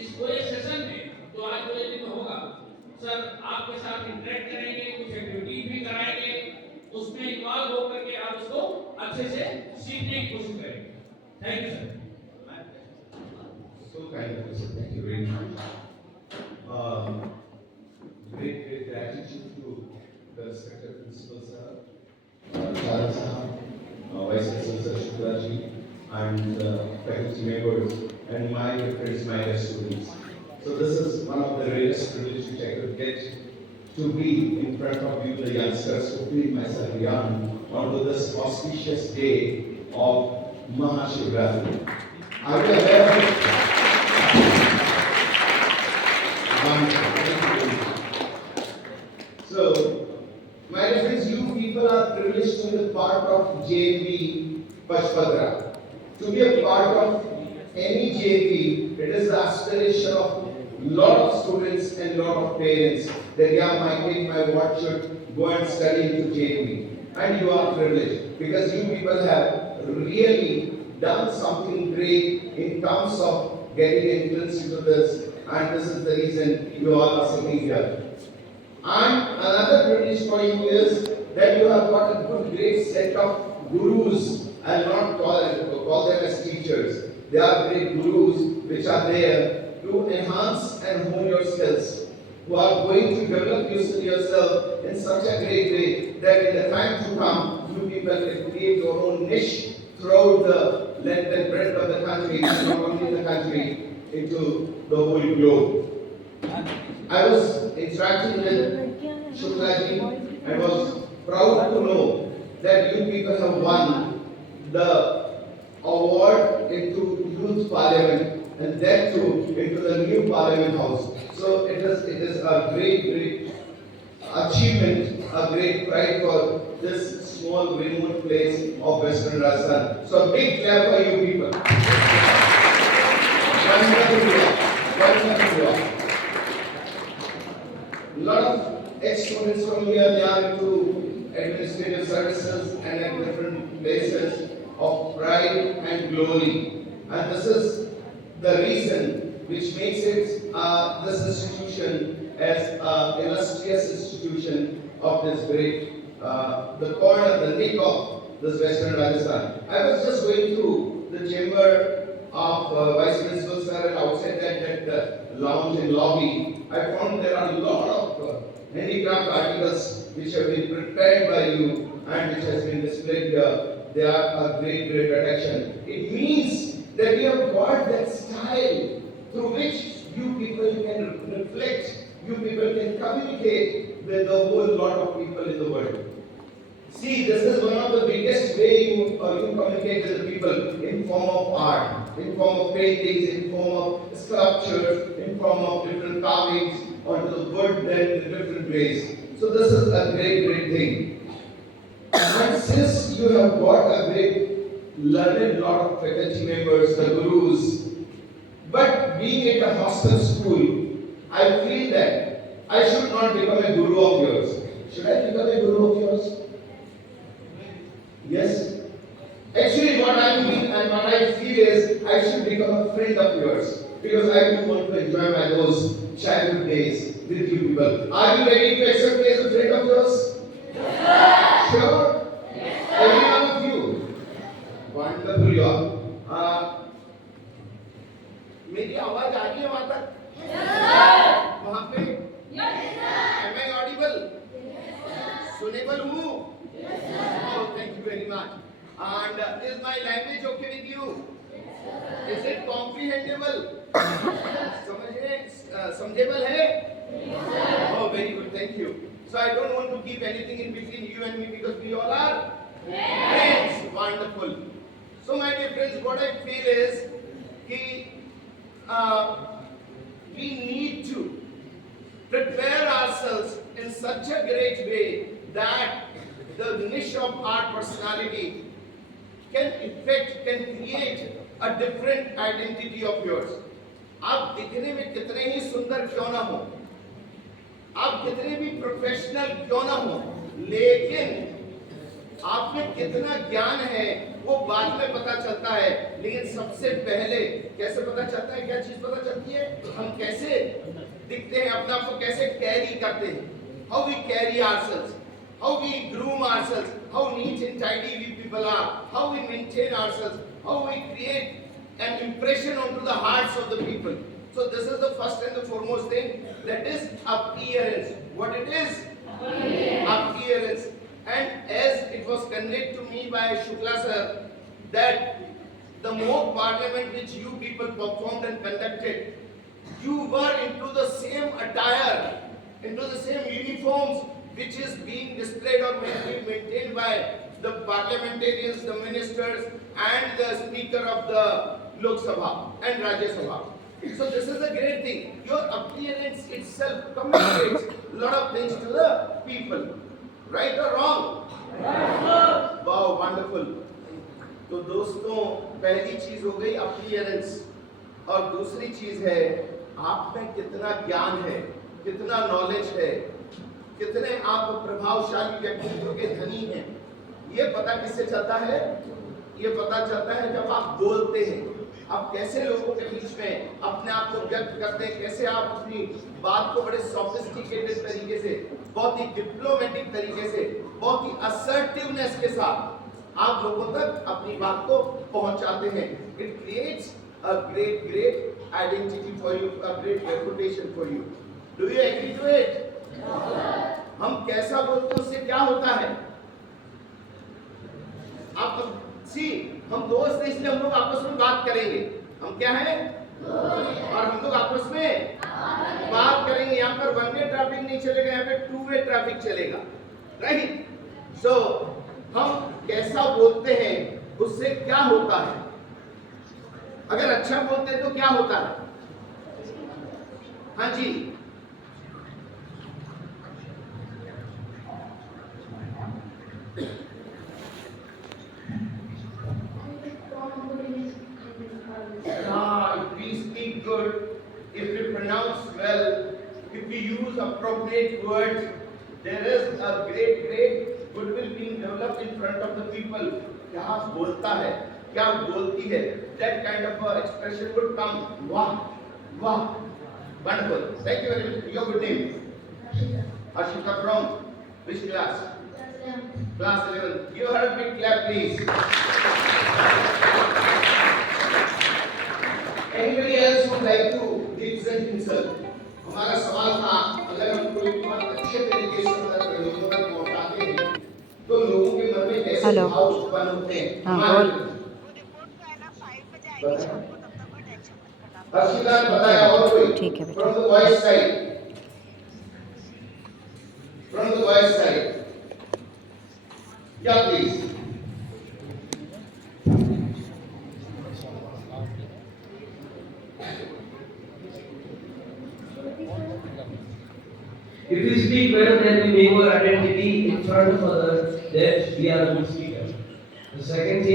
इस पूरे सेशन में जो आज 2 दिन में होगा, सर आपके साथ इंटरेक्ट करेंगे, कुछ एक्टिविटीज भी कराएंगे, उसमें इन्वॉल्व होकर के आप उसको अच्छे से सीखने की कोशिश करेंगे। Thank you sir. So kind of you, sir. Thank you very much. Great gratitude to the respected principal sir, Charles sir, Vice Principal Sir Shukla ji, and faculty members, and my friends, my dear students. So this is one of the rarest privileges which I could get to be in front of you, the youngsters, to feel myself young onto this auspicious day of Mahashivratri. Are you aware of it? So, my dear friends, you people are privileged to be a part of JV Pachpadra. To be a part of any JV, it is the aspiration of lot of students and lot of parents that yeah, my kid, my what should go and study into JV. And you are privileged because you people have really done something great in terms of getting entrance into this, and this is the reason you all are sitting here. And another privilege for you is that you have got a good great set of gurus. I'll not call them as teachers. They are great gurus which are there to enhance and hone your skills, who are going to develop yourself in such a great way that in the time to come, you people will create your own niche throughout the length and breadth of the country, not only the country, into the whole globe. I was interacting with Shukla ji and was proud to know that you people have won the award into Youth Parliament, and that too into the new Parliament House. So it is a great achievement, a great pride for this small remote place of Western Rajasthan. So a big clap for you people. Wonderful. A lot of ex-students from here, they are into administrative services and at different places of pride and glory. And this is the reason which makes it this institution as an illustrious institution of this great, the corner, the neck of this Western Rajasthan. I was just going through the chamber of Vice Principal Sir, and outside that lounge and lobby, I found there are a lot of handicraft articles which have been prepared by you and which has been displayed here. They are a great attraction. It means that you have got that style through which you people can reflect, you people can communicate with the whole lot of people in the world. See, this is one of the biggest way you communicate with the people in form of art, in form of paintings, in form of sculptures, in form of different carvings onto the wood and in different ways. So this is a great thing. And since you have got a great learned lot of faculty members, the gurus, but being at a hostel school, I feel that I should not become a guru of yours. Should I become a guru of yours? Yes. Actually, what I mean and what I feel is I should become a friend of yours, because I do want to enjoy my those childhood days with you people. Are you ready to accept me as a friend of yours? Yes. Sure? Yes, sir. Every one of you. Wonderful, you all. मेरी आवाज आ रही है वहां तक? वहां पे? Am I audible? Suitable हूँ? Oh, thank you very much. And is my language okay with you? Is it comprehensible? समझेबल है? Oh, very good. Thank you. So I don't want to keep anything in between you and me because we all are friends. Wonderful. So my dear friends, what I feel is we need to prepare ourselves in such a great way that the niche of art personality can create a different identity of yours. आप दिखने में कितने ही सुंदर क्यों ना हो, आप कितने भी प्रोफेशनल क्यों ना हो, लेकिन आप में कितना ज्ञान है वो बाद में पता चलता है, लेकिन सबसे पहले कैसे पता चलता है? क्या चीज पता चलती है? हम कैसे दिखते हैं, अपने आप को कैसे कैरी करते हैं, how we carry ourselves, how we groom ourselves, how neat and tidy we people are, how we maintain ourselves, how we create an impression onto the hearts of the people. So this is the first and the foremost thing, that is appearance. What it is? Appearance. And as it was conveyed to me by Shukla sir, that the mock parliament which you people performed and conducted, you were into the same attire, into the same uniforms which is being displayed or maintained by the parliamentarians, the ministers and the speaker of the Lok Sabha and Rajya Sabha. So this is a great thing. Your appearance itself communicates a lot of things to the people. Right or wrong? Wow, wonderful. तो दोस्तों, पहली चीज हो गई appearance, और दूसरी चीज है आप में कितना ज्ञान है, कितना नॉलेज है, कितने आप प्रभावशाली व्यक्तित्व के धनी हैं। ये पता किससे चलता है? ये पता चलता है जब आप बोलते हैं, आप कैसे लोगों के बीच में अपने आप को व्यक्त करते हैं, कैसे आप अपनी बात को बड़े सोफिस्टिकेटेड तरीके से, बहुत ही डिप्लोमेटिक तरीके से, बहुत ही असर्टिवनेस के साथ आप लोगों तक अपनी बात को पहुंचाते हैं। It creates a great identity for you, a great reputation for you. Do you agree to it? हम कैसा बोलते हैं उससे क्या होता है? आप सी, हम दोस्त हैं इसलिए हम लोग आपस में बात करेंगे। हम क्या हैं? और हम लोग आपस में बात करेंगे। यहाँ पर वन वे ट्रैफिक नहीं चलेगा, यहाँ पे टू वे ट्रैफिक चलेगा, राइट? सो हम कैसा बोलते हैं उससे क्या होता है? अगर अच्छा बोलते हैं तो क्या होता है? हाँ जी, if we speak good, if we pronounce well, if we use appropriate words, there is a great goodwill being developed in front of the people. क्या बोलता है, क्या बोलती है, that kind of expression would come. Wow, wow, wonderful. Thank you very much. Your good name? Harshita. From which class? Class 11. Give her a big clap, please. Anybody else would like to represent himself? हमारा सवाल था, अगर हम कोई बात अच्छे तरीके से लोगों तक पहुंचाते हैं, तो लोगों के मन में कैसे भाव उत्पन्न होते हैं? हर्षिता ने बताया, और कोई? ठीक है बेटा। From the boys side. From the boys side. Yeah, please. If we speak well, then we make our identity in front of others that we are a good speaker. The second thing